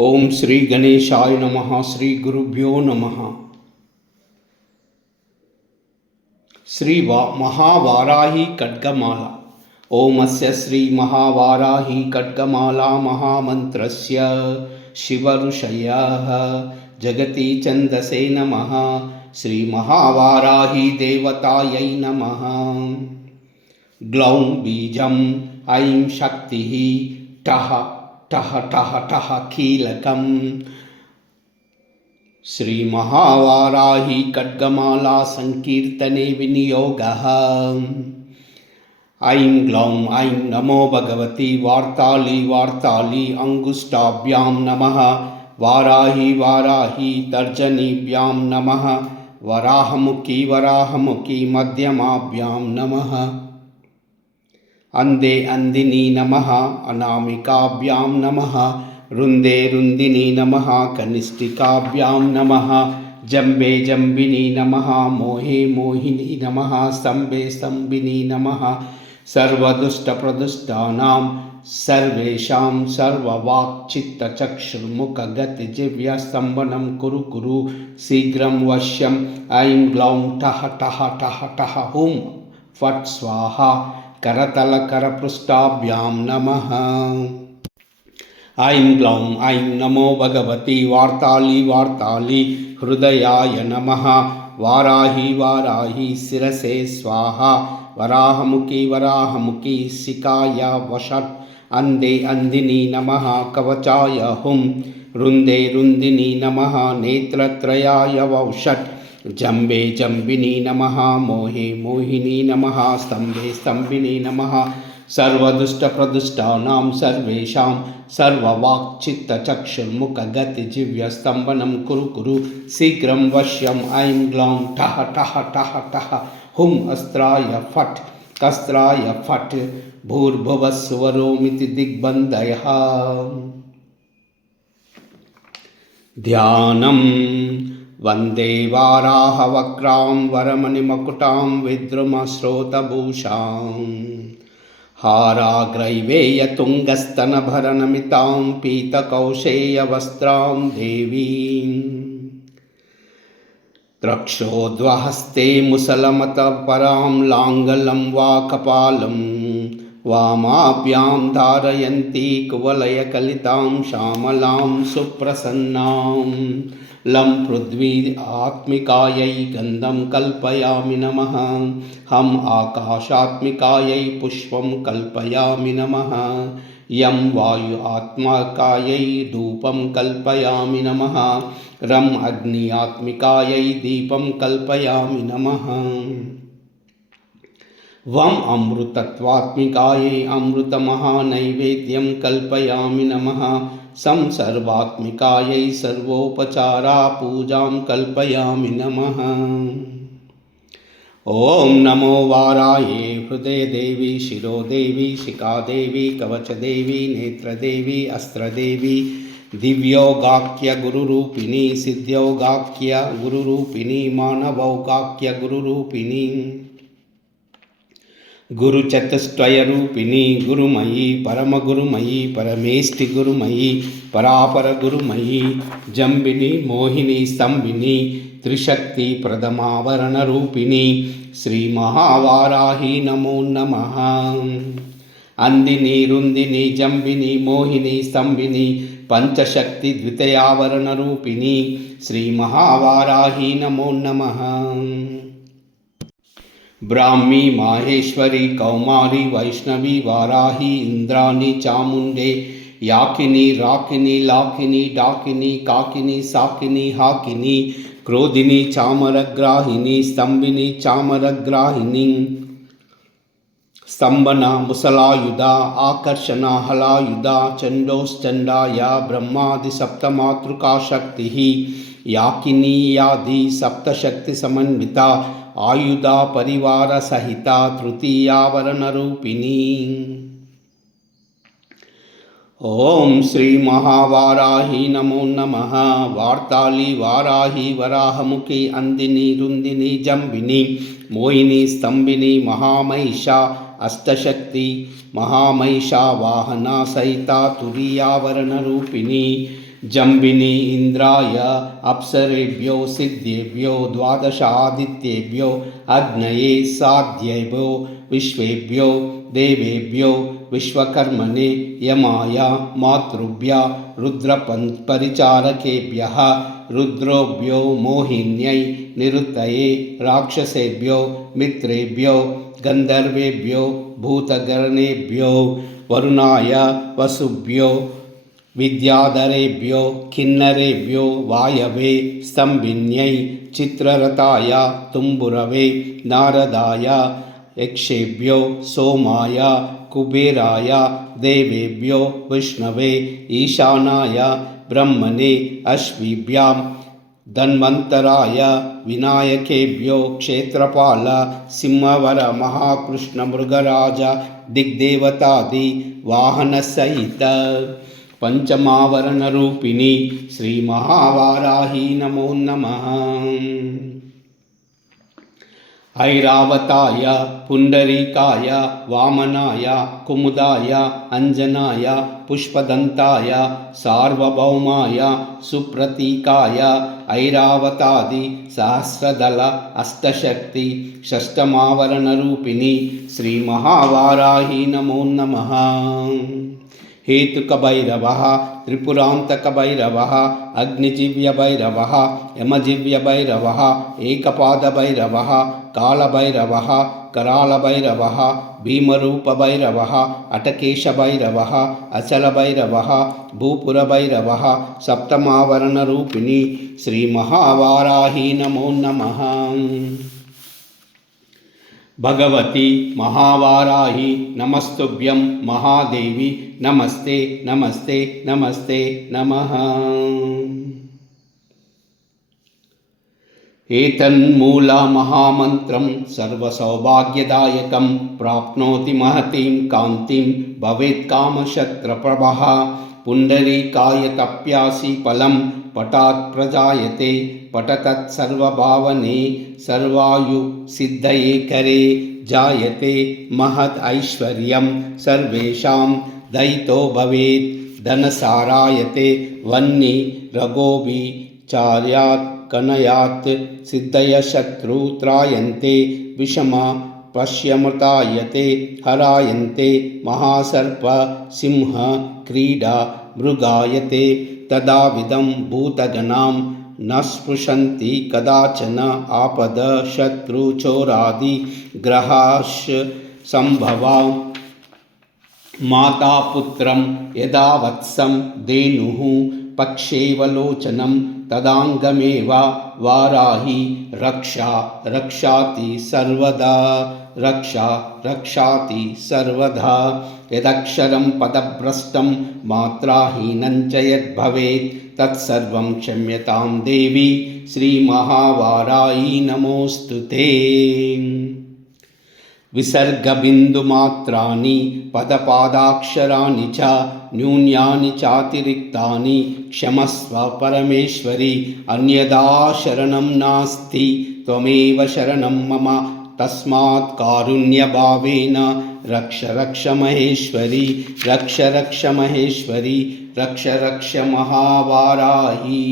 ओम श्री गणेशाय नमः। श्री गुरुभ्यो नमः। महावाराही खड्गमाला। ओमस्य श्री महावाराही खड्गमाला महामन्त्रस्य शिवऋषयः जगति छन्दसे नमः। श्री महावाराही देवतायै नमः। ग्लौं बीजम् ऐं शक्तिः ठः ठः ठः ठः कीलकम्। श्री महावाराही खड्गमाला संकीर्तने विनियोगः। ऐं ग्लौं ऐं नमो भगवती वार्ताली वार्ताली अंगुष्ठाभ्यां नमः। वाराही वाराही तर्जनीभ्यां नमः। वराहमुखी वराहमुखी मध्यमाभ्यां नमः। अंदे अंदिनी नमः। अनामिकाभ्यां नमः। रुंदे रुंदिनी नमः। कनिष्ठिकाभ्यां नमः। जम्बे जम्बिनी नमः। मोहे मोहिनी नमः। स्तंभे स्तंभिनी नमः। सर्वदुष्टप्रदुष्टानां सर्वेषां सर्ववाक्चित्तचक्षुर्मुखगतिजिह्वास्तम्भनं कुरु कुरु शीघ्रं वश्यम्। ऐं ग्लौं ठः ठः ठः ठः हुं फट् स्वाहा। करतलकरपृष्ठाभ्यां नमः। ऐं ग्लौं ऐं नमो भगवती वार्ताली वार्ताली हृदयाय नमः। वाराही वाराही शिरसे स्वाहा। वराहमुखी वराहमुखी शिखाय वषट्। अंदे अंदिनी नमः। कवचाय हुं। रुंदे रुंदिनी नमः। नेत्रत्रयाय वौषट्। जम्बे जम्बिनी नमः। मोहे मोहिनी नमः। स्तंभे स्तंभिनी नमः। सर्वदुष्टप्रदुष्टानां सर्वेषां सर्ववाक्चित्तचक्षुर्मुखगतिजिह्वास्तम्भनं कुरु कुरु शीघ्रं वश्यम्। ऐं ग्लौं ठः ठः ठः ठः हुं अस्त्राय फट् कस्त्राय फट्। भूर्भुवस्सुवरोमिति दिग्बन्धयः। ध्यानम् वन्दे वाराहवक्त्रां वरमणिमकुटां विद्रुमश्रोतभूषां। हाराग्रैवेयतुङ्गस्तनभरनमितां पीतकौशेयवस्त्रां देवीं। द्रक्षोद्वहस्ते मुसलमतपरां लाङ्गलं वा कपालं। वामाभ्यां धारयन्ती कुवलयकलितां श्यामलां सुप्रसन्नां। लं पृथ्वी आत्मिकायै गन्धं कल्पयामि नमः। हम आकाशात्मिकायै पुष्पं कल्पयामि नमः। यं वायु आत्मिकायै धूपं कल्पयामि नमः। रं अग्नि आत्मिकायै दीपं कल्पयामि नमः। वं अमृतत्वात्मिकायै अमृतमहानैवेद्यं कल्पयामि नमः। सं सर्वात्मिकायै सर्वोपचारा पूजां कल्पयामि नमः। ओम नमो वाराये हृदयदेवी शिरोदेवी शिखादेवी कवचदेवी नेत्रदेवी अस्त्रदेवी दिव्योगाख्य गुरुरूपिणी सिद्ध्योगाख्य गुरुरूपिणी मानवौगाख्य गुरुरूपिणी गुरुचतुष्टयरूपिणी गुरुमयी परमगुरुमयी परमेष्टि गुरुमयी परापर गुरुमयी जम्बिनी मोहिनी स्तंभिनी त्रिशक्ति प्रदमावरण रूपिणी श्री महावाराही नमो नमः। अंदिनी रुंदिनी जम्बिनी मोहिनी स्तंभिनी पंचशक्ति द्वितीयावरण रूपिणी श्री महावाराही नमो नमः। ब्राह्मी माहेश्वरी कौमारी वैष्णवी वाराही इंद्राणी चामुंडे याकिनी राकिनी लाकिनी डाकिनी काकिनी साकिनी हाकिनी क्रोधिनी चामरग्राहिनी स्तंभिनी चामरग्राहिनी स्तंभना मुसलायुधा आकर्षणा हलायुधा चंडोश्चंडाया ब्रह्मादि सप्तमातृका शक्ति याकिनी यादि सप्तशक्ति समन्विता आयुधा परिवार सहिता तृतीयावरण रूपिणी। ओम श्री महावाराही नमो नमः। वार्ताली वाराही वराहमुखी अंदिनी रुंदिनी जम्बिनी मोहिनी स्तंभिनी महामहिषा अष्टशक्ति महामहिषा वाहना सहिता तुरीयावरण रूपिणी जम्बिनी इन्द्राय अप्सरेभ्यो सिद्धेभ्यो द्वादशादित्येभ्यो अग्नये साध्येभ्यो विश्वेभ्यो देवेभ्यो विश्वकर्मणे यमाय मातृभ्य रुद्रपरिचारकेभ्यः रुद्रोभ्यो मोहिन्यै निरुतये राक्षसेभ्यो मित्रेभ्यो गन्धर्वेभ्यो भूतगणेभ्यो वरुणाय वसुभ्यो विद्याधरेभ्यो किन्नरेभ्यो वायवे स्तम्भिन्यै चित्ररथाय तुम्बुरवे नारदाय यक्षेभ्यो सोमाय कुबेराय देवेभ्यो विष्णवे ईशानाय ब्रह्मणे अश्विभ्यां धन्वन्तराय विनायकेभ्यो क्षेत्रपाल सिंहवर महाकृष्ण मृगराज दिग्देवतादि वाहनसहित पंचमावरणरूपिणी श्री महावाराही नमो नमः। ऐरावताय पुंडरीकाय वामनाय कुमुदाय अंजनाय पुष्पदंताय सार्वभौमाय सुप्रतीकाय ऐरावतादि सहस्रदल अष्टशक्ति षष्ठमावरणरूपिणी श्री महावाराही नमो नमः। हेतुकभैरवः त्रिपुरान्तकभैरवः अग्निजिव्यभैरवः यमजिव्यभैरवः एकपादभैरवः कालभैरवः करालभैरवः भीमरूपभैरवः अटकेशभैरवः अचलभैरवः भूपुरभैरवः सप्तमावरणरूपिणी श्रीमहावाराही नमो नमः। भगवती महावाराही नमस्तुभ्यं महादेवी नमस्ते नमस्ते नमस्ते नमः। एतन्मूलमहामन्त्रं सर्वसौभाग्यदायकं प्राप्नोति महतीं कान्तिं भवेत् कामशत्रप्रभः। पुण्डरीकाय तप्यासि फलं पठात् प्रजायते पठतत् सर्वभावने सर्वायु सिद्धये करे जायते महत् ऐश्वर्यं सर्वेषां दयितो भवेत् धनसारायते वह्नि रघोभि चार्यात् कनयात् सिद्धय शत्रु त्रायन्ते विषमा पश्यमृतायते हरायन्ते महासर्प सिंह क्रीडा मृगायते तदाविधं भूतगणां न स्पृशन्ति कदाचन आपद शत्रु चोरादि ग्रहाश् संभवा माता पुत्रं यदा वत्सं धेनुः पक्षेवलोचनं तदांगमेव वाराही रक्षा रक्षाति सर्वदा रक्षा रक्षाति सर्वदा। यदक्षरं पदभ्रष्टं मात्राहीनं च यद्भवेत् तत्सर्वं क्षम्यतां देवी श्रीमहावाराही नमोऽस्तुते। विसर्गबिन्दुमात्राणि पदपादाक्षराणि च न्यून्यानि चातिरिक्तानि क्षमस्व परमेश्वरि अन्यदा शरणं नास्ति त्वमेव शरणं मम तस्मात् कारुण्यभावेन रक्ष रक्ष महेश्वरी रक्ष रक्ष महेश्वरी रक्ष रक्ष महावाराही।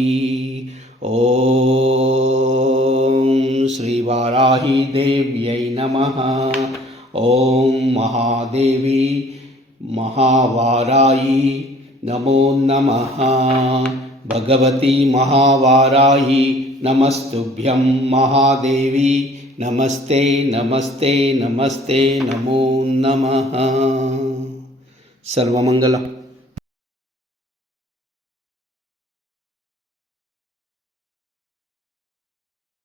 ओम श्री वाराही देव्यै नमः। ओम महादेवी महावाराही नमो नमः। भगवती महावाराही नमस्तुभ्यं महादेवी नमस्ते नमस्ते नमस्ते नमो नमः। सर्वमंगलम्।